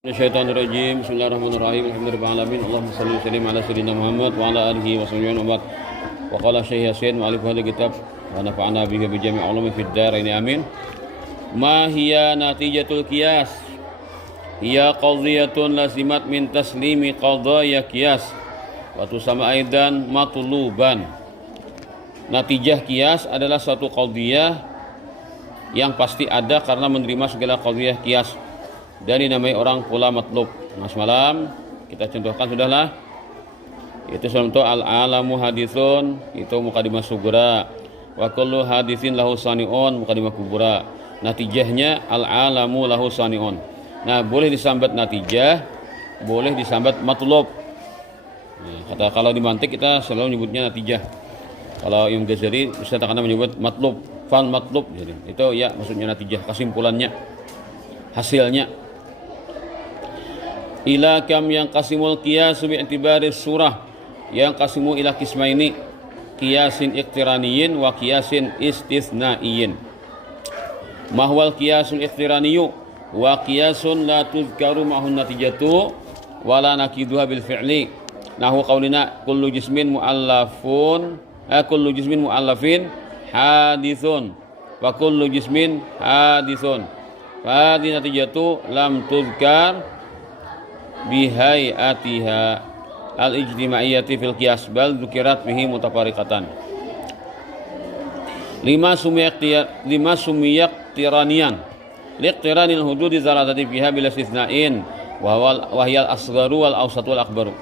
Syaitanirrajim. Bismillahirrahmanirrahim. Alhamdulillahirabbil alamin. Allahumma shalli wa sallim ala sayyidina Muhammad wa ala alihi wa sahbihi wa ba'd. Wa qala Syekh Yasin mu'allif hadhihi kitab wa nafa'ana bihi bi jami' ulumi fid dharain amin. Ma hiya natijatul qiyas? Hiya qadhiyatun lazimat min taslimi qadaya qiyas wa tusamma aidan matluban. Natijah qiyas adalah satu qadhiyah yang pasti ada karena menerima segala qadhiyah qiyas. Dan dinamai orang pula matlub. Nah, semalam kita contohkan sudahlah. Itu contoh al-alamu haditsun, itu mukadimah sugra. Wa kullu haditsin lahu sani'un, mukadimah kubra. Natijahnya al-alamu lahu sani'un. Nah, boleh disambat natijah, boleh disambat matlub. Nah, kata kalau di mantik kita selalu menyebutnya natijah. Kalau Imam Ghazali bisa takkan menyebut matlub, fal matlub. Jadi itu ya maksudnya natijah, kesimpulannya, hasilnya. Ila kam yang qasimul qiyas bi'tibari surah, yang qasimu ila qismaini, qiyasin iqtiraniyin wa qiyasin istitsnaiyin. Mahwal qiyasul iqtiraniyu wa qiyasun la tuzkaru ma'hun natijatu wa la nakiduha bil fi'li. Nahu qaulina kullu jismin mu'allafun kullu jismin mu'allafin hadithun wa kullu jismin hadithun. Fa hadhihi natijatu lam tuzkar bihayatiha al-ijtimaiyati fil qiyas bal dzukirat bihi mutafariqatan. Lima sumiyat tiranian liqtiranil hududi zalatati fiha bil istitsna'in wa hiyal asgharu wal awsatu wal akbaru.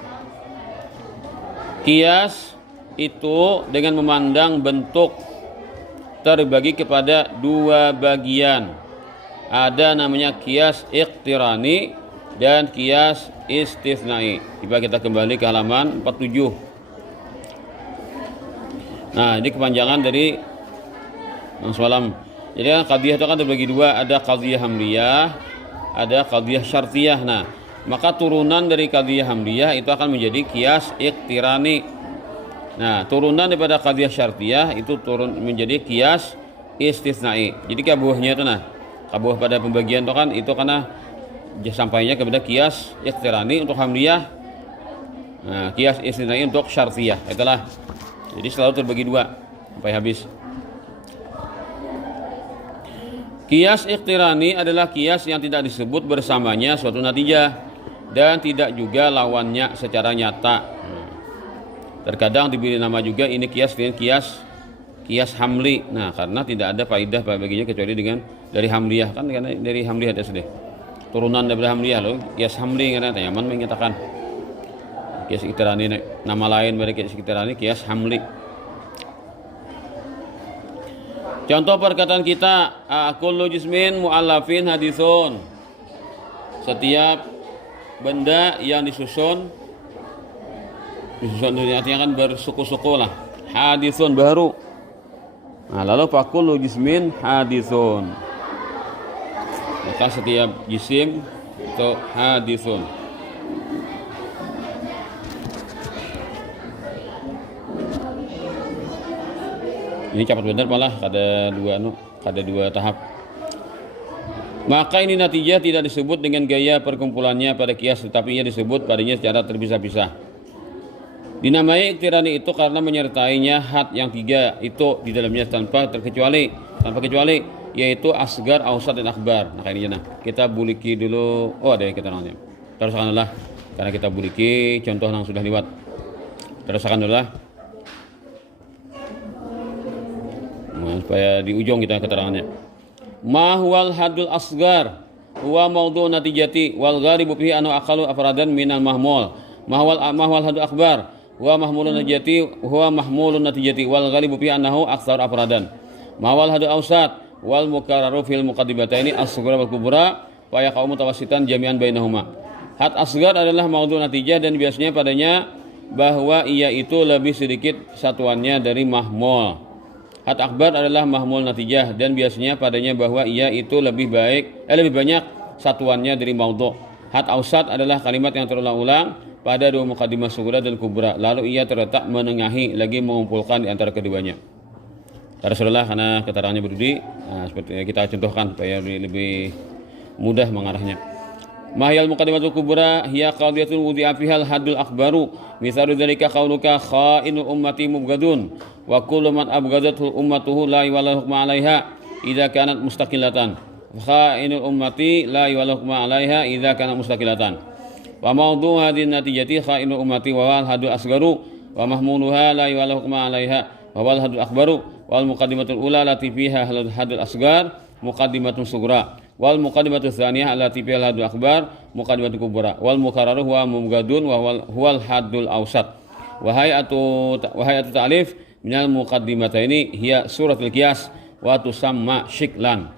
Qiyas itu dengan memandang bentuk terbagi kepada dua bagian. Ada namanya qiyas iqtirani dan qiyas istitsnai. Coba kita kembali ke halaman 47. Nah, ini kepanjangan dari yang semalam. Jadi kan qadhiyah itu kan terbagi dua, ada qadhiyah hamliyah, ada qadhiyah syartiyah. Nah, maka turunan dari qadhiyah hamliyah itu akan menjadi qiyas iqtirani. Nah, turunan daripada qadhiyah syartiyah itu turun menjadi qiyas istitsnai. Jadi kabuhnya itu kabuh pada pembagian itu kan itu karena sampainya kepada qiyas iqtirani untuk hamliyah, nah, qiyas istitsnai untuk syartiyah. Itulah. Jadi selalu terbagi dua sampai habis. Qiyas iqtirani adalah qiyas yang tidak disebut bersamanya suatu natijah dan tidak juga lawannya secara nyata. Terkadang diberi nama juga ini qiyas dengan qiyas hamli. Nah, karena tidak ada faidah baginya kecuali dengan dari hamliyah, kan karena dari hamliyah ada sudah turunan daripada hamliyah loh. Qiyas hamli karena Yaman menyatakan qiyas iqtirani, nama lain dari qiyas iqtirani qiyas hamli. Contoh perkataan kita kullu jismin mu'allafin haditsun. Setiap benda yang disusun artinya kan bersuku-suku lah. Haditsun baru. Nah, lalu kullu jismin haditsun. Maka setiap jisim itu hadithun. Ini cepat benar malah ada dua tahap. Maka ini natijah tidak disebut dengan gaya perkumpulannya pada qiyas, tetapi ia disebut padanya secara terpisah-pisah. Dinamai iqtirani itu karena menyertainya had yang tiga itu di dalamnya tanpa kecuali, yaitu asgar, ausat, dan akbar. Nah, ini kita buliki dulu. Oh, ada yang kita nanya. Teruskan dulu lah. Karena kita buliki contoh yang sudah lewat. Teruskan dulu lah. Nah, supaya di ujung kita keterangannya. Ma huwal hadul asgar huwa maudhu natijati wal gharibu fihi anu aqalu afradan minal mahmul. Ma huwal hadul akbar huwa mahmulun natijati wal gharibu fihi annahu aktsar afradan. Ma huwal hadul ausat wal mukarraru fil muqaddimataini as-sughra wal kubra wa yaqau mutawassitan jami'an bainahuma. Had asghar adalah maudhu natijah dan biasanya padanya bahwa ia itu lebih sedikit satuannya dari mahmul. Had akbar adalah mahmul natijah dan biasanya padanya bahwa ia itu lebih banyak satuannya dari maudhu. Had ausat adalah kalimat yang terulang-ulang pada dua muqaddimah sughra dan kubra, lalu ia terletak menengahi lagi mengumpulkan di antara keduanya. Rasulullah karena keterangannya berdiri, nah, seperti kita contohkan supaya lebih mudah mengarahnya. Mahiyal muqaddimatul kubra hiya qadiyatun wudi'a fiha al-haddul akbaru. Mithalu dzalika qauluka kha'inul ummati mubghadun wa kullu man abghadathu ummatuhu la yuwallahu hukma 'alaiha idza kanat mustaqillatan. Kha'inul ummati la yuwallahu hukma 'alaiha idza kanat mustaqillatan. Wa mawdu' hadhihi natijati kha'inul ummati wa wal haddul asgaru wa mahmuluha la yuwallahu hukma 'alaiha wa wal haddul akbaru wal muqaddimatul ula lati fiha haddul asgar muqaddimatun sughra wal muqaddimatu tsaniyah allati fiha al-haddul akbar muqaddimatu kubra wal mukarraru huwa mumgadun wa huwal haddul awsat wa hayatu ta'lif minal muqaddimataini hiya suratul qiyas wa tusamma shiklan.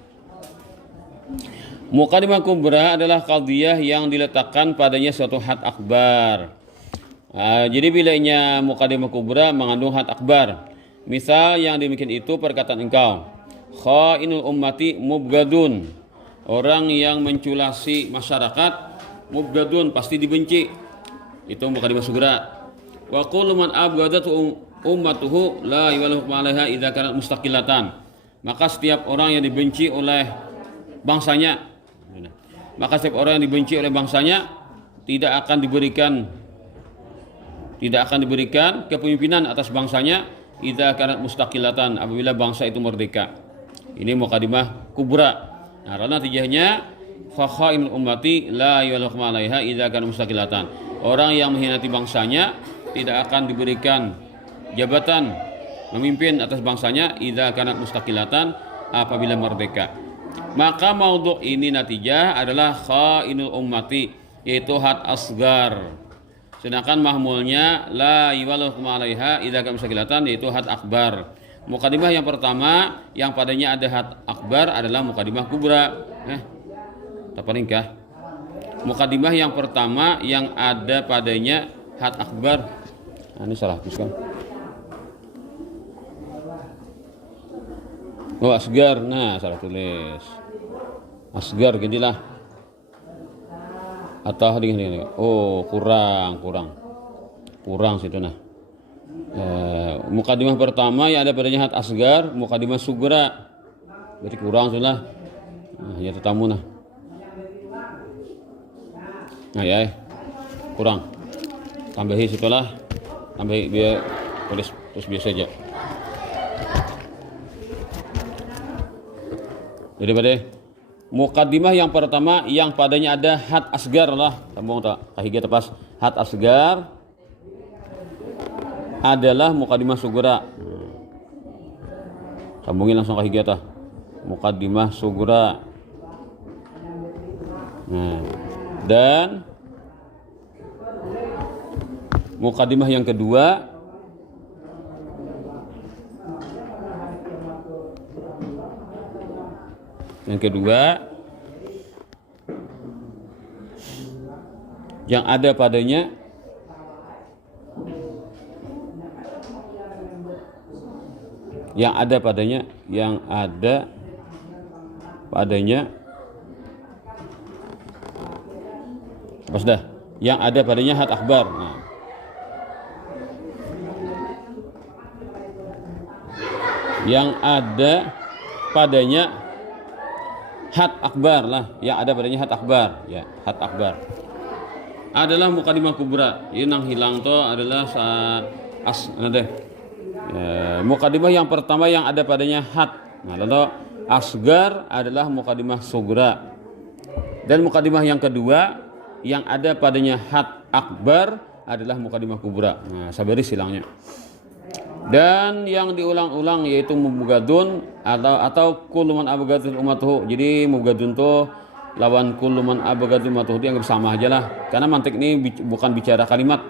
Muqaddimah kubra adalah qadiyah yang diletakkan padanya suatu had akbar. Jadi bilanya muqaddimah kubra mengandung had akbar. Misal yang demikian itu perkataan engkau, khainul ummati mubgadun, orang yang menculasi masyarakat, mubgadun pasti dibenci, itu muqaddimah sughra. Wa kullu man abghadatu ummatuhu la yuwallahu hukma 'alaiha idza kanat mustaqillatan, maka setiap orang yang dibenci oleh bangsanya, tidak akan diberikan kepemimpinan atas bangsanya idza kanat mustaqillatan, apabila bangsa itu merdeka. Ini muqaddimah kubra. Nah, karena natijahnya fakhaimul ummati la yuwallahu hukma 'alaiha idza kanat mustaqillatan. Orang yang mengkhianati bangsanya tidak akan diberikan jabatan memimpin atas bangsanya idza kanat mustaqillatan, apabila merdeka. Maka maudhu' ini natijah adalah khainul ummati, yaitu had asgar. Sedangkan mahmulnya la yuwallahu hukma 'alaiha idza kanat mustaqillatan, yaitu had akbar. Muqaddimah yang pertama yang padanya ada had akbar adalah muqaddimah kubra. Taparingkah? Muqaddimah yang pertama yang ada padanya had akbar. Ini salah tuliskan. Oh, asgar. Nah, salah tulis. Asgar gantilah. Atau ini. Oh, kurang situ nah. Muqaddimah pertama yang ada padanya had asgar, muqaddimah sughra. Berarti kurang sudah. Nah, ya tetamu nah. Nah, ya. Kurang. Tambahi situlah. Tambahi biar tulis terus biasa aja. Jadi pada muqaddimah yang pertama yang padanya ada had asgar lah. Sambung tak? Kahiga tepas had asgar adalah muqaddimah sughra. Sambungin langsung ke higata. Muqaddimah sughra. Nah, dan muqaddimah yang kedua yang ada padanya had akbar. Nah, yang ada padanya had akbar lah, ya, had akbar adalah muqaddimah kubra. Ini nang hilang to adalah muqaddimah yang pertama yang ada padanya had. Nah, lalu asgar adalah muqaddimah sughra. Dan muqaddimah yang kedua yang ada padanya had akbar adalah muqaddimah kubra. Nah, sabari silangnya. Dan yang diulang-ulang yaitu mubghadun atau kullu man abghadul ummatuhu. Jadi mubghadun tuh lawan kullu man abghadul ummatuhu, dianggap sama aja lah. Karena mantik ini bukan bicara kalimat.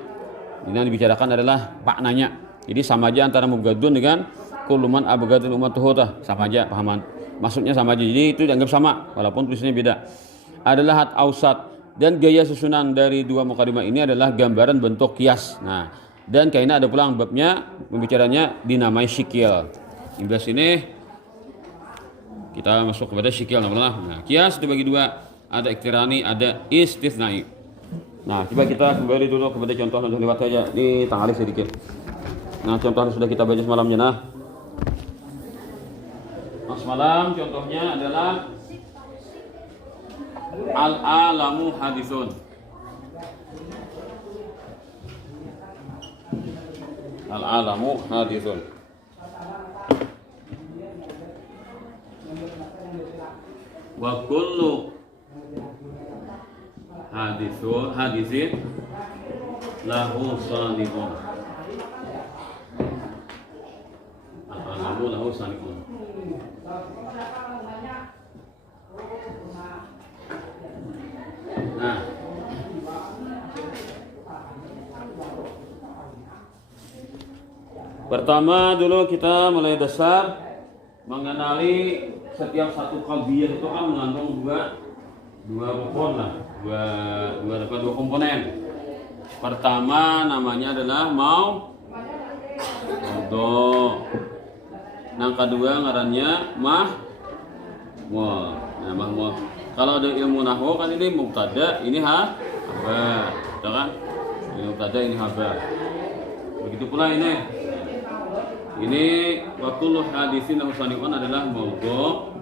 Ini yang dibicarakan adalah maknanya. Jadi sama aja antara mubghadun dengan kullu man abghadul ummatuhu, sama aja pahaman. Maksudnya sama aja. Jadi itu dianggap sama walaupun tulisannya beda. Adalah had ausat, dan gaya susunan dari dua muqaddimah ini adalah gambaran bentuk qiyas. Nah, dan kayaknya ada pulang babnya pembicaranya dinamai syikil. Di sini kita masuk kepada syikil. Nah, qiyas dibagi dua, ada iktirani, ada istitsnai. Nah, coba kita kembali dulu kepada contoh yang lewat saja di tanggalih sedikit. Nah, contoh sudah kita baca semalamnya. Nah, semalam contohnya adalah Al-alamu hadisun. Al-alamu hadisun. Wa kullu hadisin lahu sani'un. Al-alamu lahu sani'un. Nah, pertama dulu kita mulai dasar mengenali setiap satu qalbiyah itu kan mengandung dua rukun lah, dua komponen. Pertama namanya adalah maudhu'. Yang kedua ngarannya mahmul. Nah, mahmul. Kalau ada ilmu nahwu kan ini mubtada, ini khabar, kan? Ini mubtada, ini khabar. Begitu pula ini. Ini wa kullu hadisin lahu sani'un adalah maudhu'.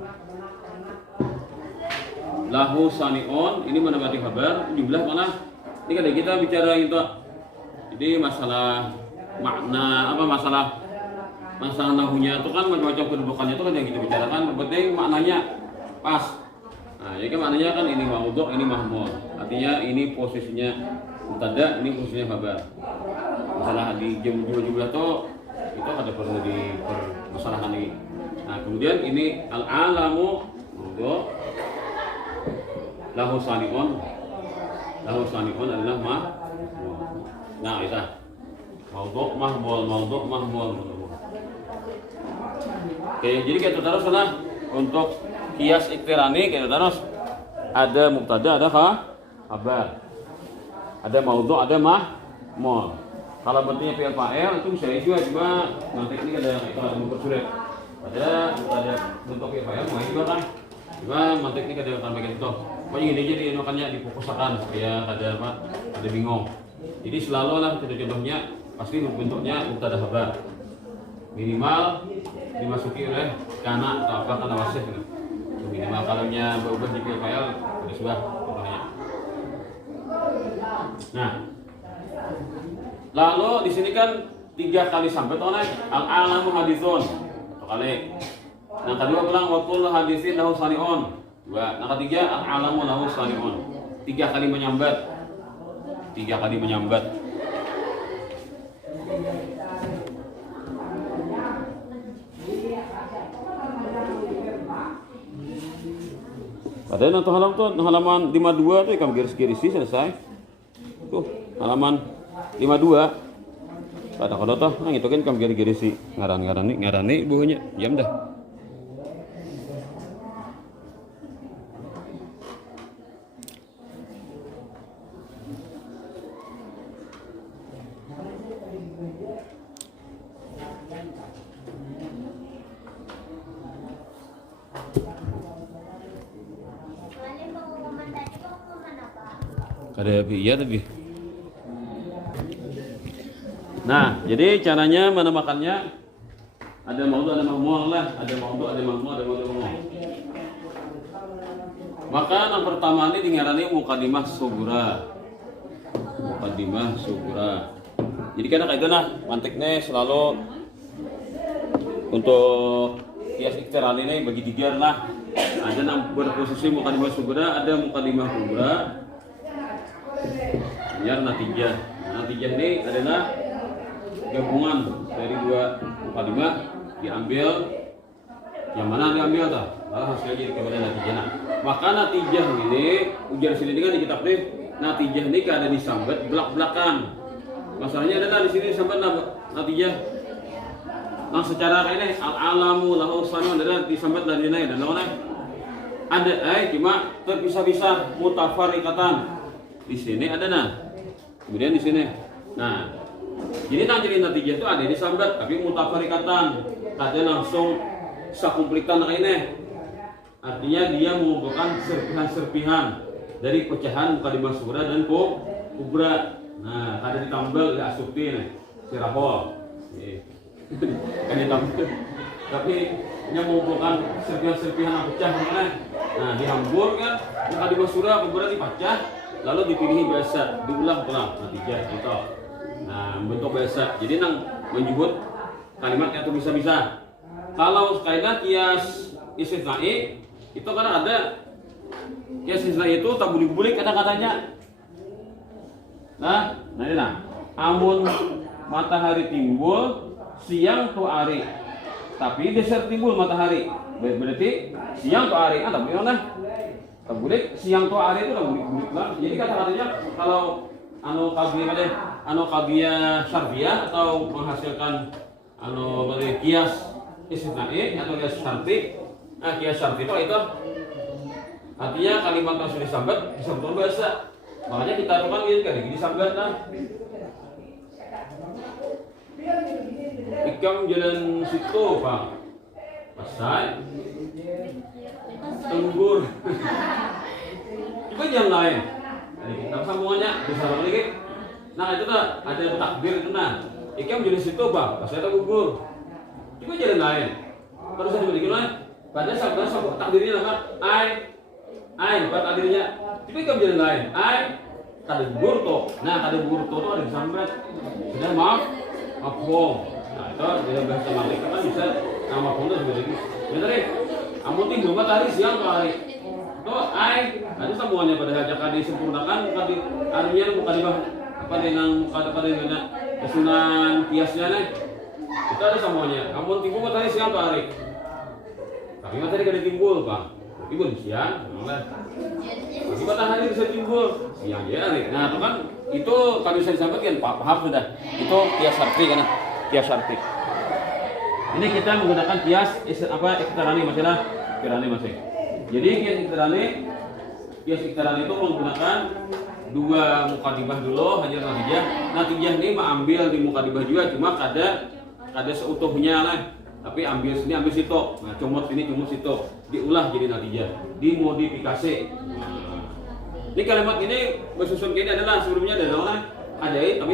Lahu sani'un ini menempati khabar, jumlah mana? Ini kan kita bicara itu. Jadi masalah makna apa masalah nahwunya itu kan macam-macam kedudukannya itu kan yang kita bicarakan, yang penting maknanya pas. Nah, jadi kan maknanya kan ini maudhu', ini mahmul. Artinya ini posisinya mubtada, ini posisinya khabar. Masalah di jumlah itu ada perlu dipermasalahkan ini. Nah, kemudian ini al-alamu maudhu', lahu sani'un adalah mahmul. Nah, itu maudhu' mahmul. Oke, jadi kita terus lah untuk kias iktirani kita terus ada mubtada, ada khabar, ada maudhu', ada mahmul. Kalau bentuknya fi'il fa'il itu bisa juga nanti ini ada mempersulit. Ada bentuk fi'il fa'il mau juga kan? Cuma mantik ini kada akan bagian itu. Pokoknya ini jadi makanya difokuskan supaya ada bingung. Jadi selalu lah contohnya pasti bentuknya mubtada khabar. Minimal dimasuki oleh kana atau apa kana wasif gitu. Minimal kalaunya berubah di file ada sudah contohnya. Nah, lalu di sini kan 3 kali sampai toh naik al-alamu haditsun 1 kali. Yang kedua bilang wa kullu hadisin lahu sani'un 2. Yang ketiga al-alamu lahu sani'un 3 kali menyambat. Padahal nanti halaman 52 tuh kamu garis-garis selesai. Tuh halaman 52. Kada toh, nah itu kan kamu garis-garis ngarani buahnya. Diam dah. Ada iya tadi. Nah, jadi caranya menamakannya ada maudhu', ada mahmul lah, ada maudhu', ada mahmul. Maka yang pertama ini dingarani muqaddimah sughra. Jadi karena kayak gana mantiknya selalu untuk kias iktiran ini bagi 3 lah. Ada yang berposisi muqaddimah sughra, ada muqaddimah kubra. Biar natijah ini adalah gabungan dari 2 muqaddimah diambil yang mana diambil tak? Hasilnya jadi kepada natijah. Maka natijah ini ujar sini dengan di kitab ini natijah ini ada disambat belak-belakan. Masalahnya adalah di sini disambat natijah. Nah secara ini al-alamu lahu sani'un adalah disambat dari ini dan lawan ada cuma terpisah-pisah mutafarriqatan. Di sini ada kemudian di sini. Nah, jadi natijah itu ada disambat tapi mutafarriqatan. Tadi langsung sakumplikan ini. Artinya dia mengumpulkan serpihan-serpihan dari pecahan muqaddimah sughra dan kubra. Nah, ada ditambal enggak asupti nih, sirahol. Kan ditambal. Tapi yang mengumpulkan serpihan-serpihan yang pecah mana? Nah, dihambur kan, mukadimah surah kemudian dipecah, lalu dipilih bahasa, diulang natijah itu. Nah, bentuk bahasa. Jadi nang menyebut kalimat yang bisa-bisa. Kalau kaidah kias istisna'i itu karena ada kias istisna'i itu tak bulik-bulik kata-katanya. Nah ini amun matahari timbul siang tu hari, tapi deser timbul matahari. Berarti siang tu hari, tapi mana? Tak bulik siang tu hari itu tak bulik-bulik lah. Jadi kata-katanya kalau kagia syarfiyah atau menghasilkan kias istisna'i atau kias syarti. Kias syarti itu artinya kalimat yang sudah disambat disambut bahasa. Makanya kita kan gini disambat lah. Ikam jalan situ Pak Pasai Tenggur itu yang lain. Kita sambungannya bisa lagi. Nah itu ada takbir itu Ikam jalan situ Pak Pasai Tenggur itu jalan lain. Terus ada bagaimana? Pada sabda takdirnya apa? Ai bukan takdirnya. Tapi kamu jalan lain. Kada burto. Nah, kada burto itu ada disambat. Sudah maaf. Nah, itu dalam bahasa Malik kan bisa nama pun itu sebenarnya. Benar ya? Amun timbul matahari siang ke hari. Itu ada semuanya pada hajat disempurnakan artinya mukadimah apa dengan mukadimah kesunan kiasnya nih. Itu ada semuanya. Amun timbul matahari siang ke hari. Tapi matahari kada timbul, Pak. Timbul siang, tapi matahari bisa timbul siang ya. Nah, itu kan itu kalau bisa disampaikan paham sudah. Itu kias syarti kan? Kias syarti. Ini kita menggunakan kias iktirani masalah iktirani masih. Jadi kias iktirani itu menggunakan dua mukadimah dulu hanya natijah. Natijah ini mengambil di mukadimah juga cuma kada seutuhnya lah. Tapi ambil sini ambil situ. Nah, comot sini comot situ. Diulah jadi natijah, dimodifikasi. Ini kalimat ini bersusun ini adalah sebelumnya adalah ajaib tapi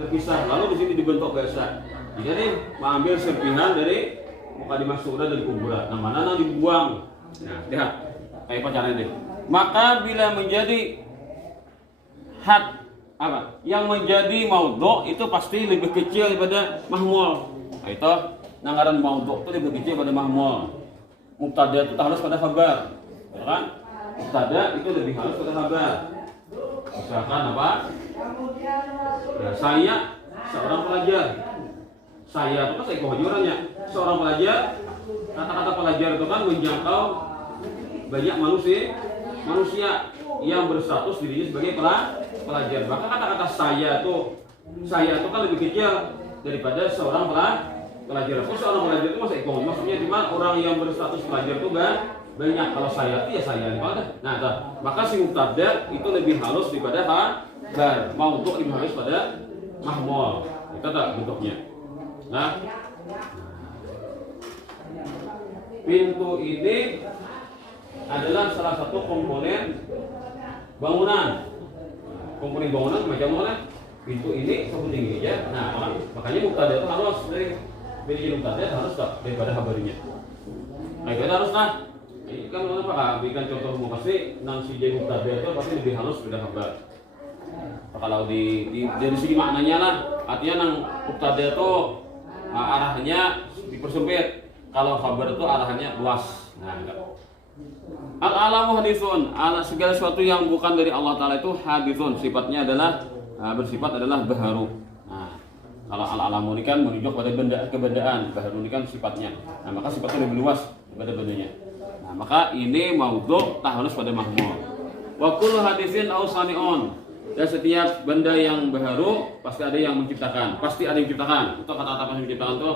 terpisah. Lalu di sini dibentuk bahasa. Jadi mengambil serpihan dari mukadimah surah dari kuburan. Nah, mana dibuang. Nah, lihat kayak apa caranya deh. Maka bila menjadi yang menjadi maudhu itu pasti lebih kecil daripada mahmul. Nah, itu nanggaran maudhu itu lebih kecil pada mahmul. Mubtada itu harus pada khabar, ya kan? Mubtada itu lebih halus pada khabar. Misalkan apa? Ya, saya seorang pelajar. Saya itu kan saya kewajurannya. Seorang pelajar, kata-kata pelajar itu kan menjangkau banyak manusia yang berstatus dirinya sebagai pelajar. Maka kata-kata saya itu kan lebih kecil daripada seorang pelajar. Seorang pelajar itu masih ekonomi, maksudnya cuma orang yang berstatus pelajar itu banyak. Kalau saya itu ya saya pada. Nah, maka si mubtada itu lebih halus daripada khabar. Mau untuk lebih halus pada mahmul. Itu bentuknya. Nah, pintu ini adalah salah satu komponen bangunan. Komponen bangunan macam mana? Pintu ini cukup tinggi ya. Nah, makanya mubtada itu harus dari mubtada harus daripada khabarnya. Nah, kita harus ini kan apa? Berikan contoh umum pasti nang si jadi mubtada itu pasti lebih halus daripada khabar. Kalau dari segi maknanya lah, artinya nang mubtada itu arahnya dipersempit. Kalau khabar itu arahnya luas. Nah, enggak. Al-alamu hadithun, segala sesuatu yang bukan dari Allah Ta'ala itu hadithun, sifatnya adalah bersifat adalah baharu. Nah, kalau al-alamu ini kan menunjuk pada kebendaan, baharu ini kan sifatnya. Nah, maka sifatnya lebih luas daripada bendanya. Nah, maka ini maudhu tak harus pada mahmul. Wa kullu haditsin aw sani'un. Dan setiap benda yang baharu pasti ada yang menciptakan, pasti ada yang menciptakan. Itu kata-kata pasti menciptakan itu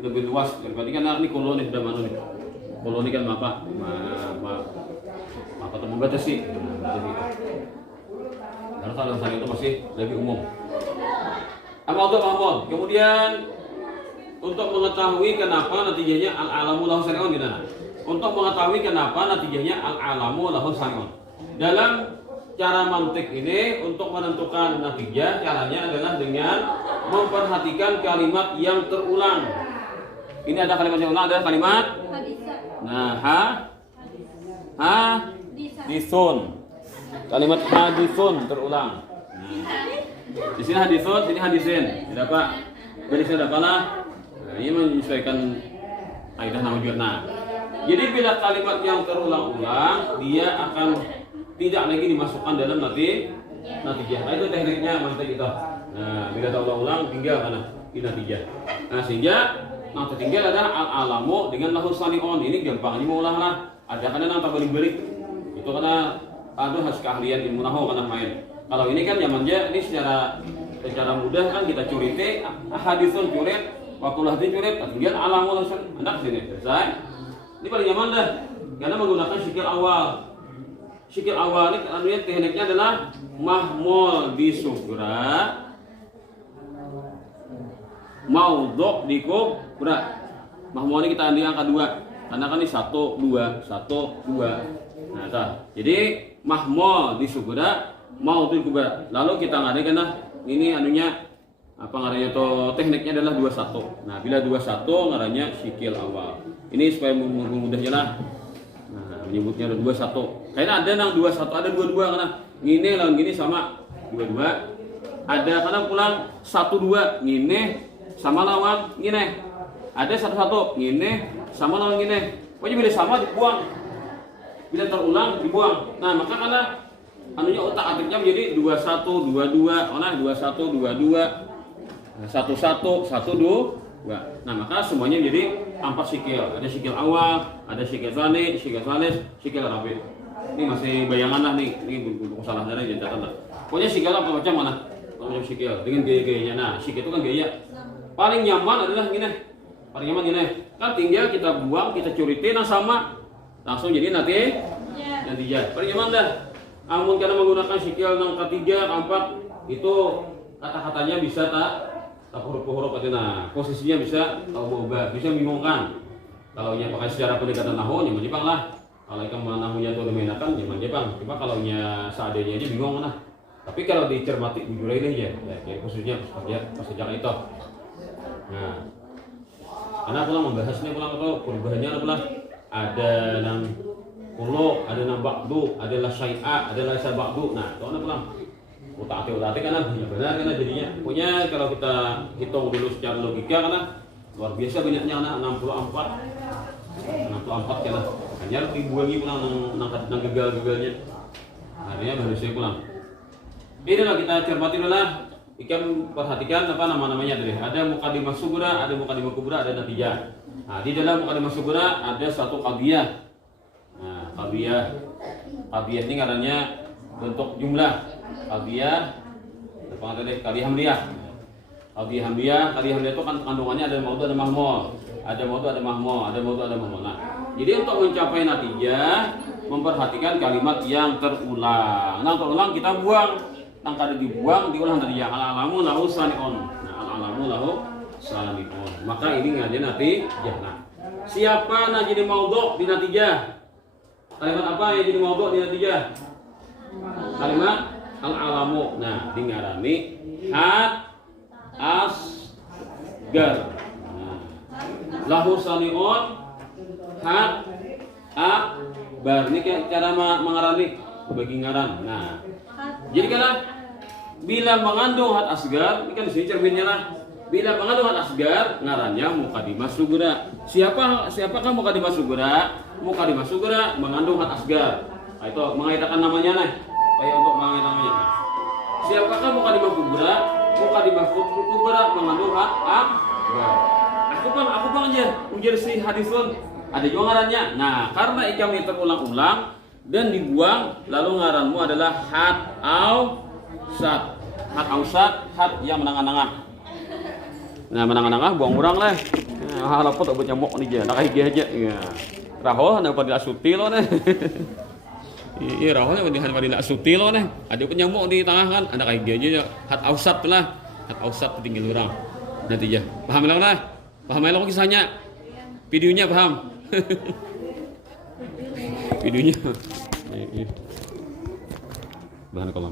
lebih luas daripada kan ini koloni sudah mana nih. Koloni kan apa teman batasi. Karena kalau saya itu masih lebih umum. Amal untuk mahmul. Kemudian untuk mengetahui kenapa natijahnya al-alamu lahu sani'un gimana? Untuk mengetahui kenapa natijahnya al-alamu lahu sani'un. Dalam cara mantik ini untuk menentukan natijah caranya adalah dengan memperhatikan kalimat yang terulang. Ini ada kalimat yang ulang, ada kalimat hadisun. Kalimat hadisun terulang. Di sini hadisun, sini hadisin. Tidak Pak. Jadi sudah kalah. Nah, ini menyesuaikan kaidah nahwu. Nah, jadi bila kalimat yang terulang-ulang dia akan tidak lagi dimasukkan dalam natijah. Nah, itu tekniknya mantek kita. Nah, bila terulang-ulang tinggal mana di natijah. Nah, sehingga yang tertinggal adalah al-alamu dengan lahu sani'un. Ini gampang, ini mau ulah lah. Ada karena nang balik-balik. Itu karena harus keahlian ilmu nahwu karena main. Kalau ini kan zamannya ini secara mudah kan kita curite hadisun curit, waktu lahdi curit, kemudian alamu langsung anak sini selesai. Ini paling nyaman dah karena menggunakan syikil awal. Syikil awal ini karena tekniknya adalah mahmul bisugra maudhu dikubra. Mahmul ini kita ambil angka 2 karena kan ini 1 2 1 2. Nah, sah. Jadi mahmul disugra maudhu dikubra. Lalu kita ngadakan nah ini anunya apa ngarannya atau tekniknya adalah 21. Nah, bila 21 ngarannya syikil awal. Ini supaya mudahnya lah. Nah, menyebutnya 21. Karena ada nang 21, ada 22 karena ngine lawan gini sama 22. Ada karena pulang 12 ngine sama lawan ngine. Ada 11 ngine sama lawan ngine. Pokoknya bila sama dibuang. Bila terulang dibuang. Nah, maka karena anunya otak-atiknya menjadi 21 22, mana 21 22, 11 12. Nah, maka semuanya menjadi 4 sikil. Ada sikil awal, ada sikil tsani, sikil tsalis, sikil rabi'. Ini masih bayangan lah nih. Ini buku salah dari catatan lah. Pokoknya sikil apa macam mana? Macam sikil dengan gaya-gayanya. Nah, sikil itu kan gaya. Paling nyaman adalah gini. Paling nyaman gini. Kan tinggal kita buang, kita curitin sama langsung jadi nanti paling nyaman dah. Namun karena menggunakan sikil yang ketiga, keempat itu kata-katanya bisa tak huruf-huruf nah posisinya bisa berubah, bisa membingungkan. Kalau nya pakai secara pendekatan nahwu nya menjepang lah. Kalau ikan nahwunya itu dominakan nya menjepang. Cuma kalau nya seadanya aja bingung lah. Tapi kalau dicermati bujur ini aja, ya posisinya sejak itu. Nah, karena pulang membahasnya pulang itu perubahannya adalah ada yang kulo, ada yang ba'du, ada lah syai'a, ada lah ba'du. Nah, itu pulang utak-atik karena benar karena jadinya. Pokoknya kalau kita hitung dulu secara logika karena luar biasa banyaknya anak 64 karena hanya dibuangi pulang nang gagal-gagalnya. Akhirnya baru saya pulang. Inilah kita cermati dulu lah. Ikan perhatikan apa nama-namanya tadi. Ada mukadimah sughra, ada mukadimah kubra, ada natijah. Nah, di dalam mukadimah sughra ada satu qadiyah. Nah, qadiyah ini katanya bentuk jumlah. Qadiyah hamdiyah. Qadiyah hamdiyah itu kan kandungannya ada maudhu ada mahmul. Ada maudhu ada mahmul. Nah, jadi untuk mencapai natijah memperhatikan kalimat yang terulang. Nah, terulang kita buang. Nang kada dibuang diulang tadi yang al-alamu lahu sani'un. Nah, al-alamu lahu sani'un. Maka ini ngaji natijah. Nah, siapa nah jadi maudhu di natijah? Kalimat apa yang jadi maudhu di natijah? Kalimat al-alamu. Nah, dingarani asgar. Nah, lahu sani'un akbar. Ini kayak cara mengarani bagi ngaran. Nah, jadi karena bila mengandung hat asgar, ini kan di sini cerminnya lah. Bila mengandung hat asgar, ngarannya mukadimah sughra. Siapakah mukadimah sughra? Mukadimah sughra mengandung hat asgar. Nah, itu mengaitkan namanya nih. Supaya untuk mengaitkan namanya. Siapakah mukadimah kubra? Mukadimah kubra mengandung hat asgar. Aku bang aja ujar si hadisun. Ada juga ngarannya. Nah, karena ikam ini terulang-ulang dan dibuang, lalu ngaranmu adalah hat ausat. Hat ausat, hat yang menangah-nangah. Nah, menangah-nangah buang urang lah. Nah, halapot abot nyamuk ni je, nak hige aja. Ya. Rahol na pada asuti lo nih. Iya, rahol na pada asuti lo nih. Ada pun nyamuk di tengah kan, ada hige aja. Hat ausat lah. Hat ausat tinggal urang. Nanti je. Paham lah? Paham lah kisahnya? Videonya paham? Videonya. Bahan kalau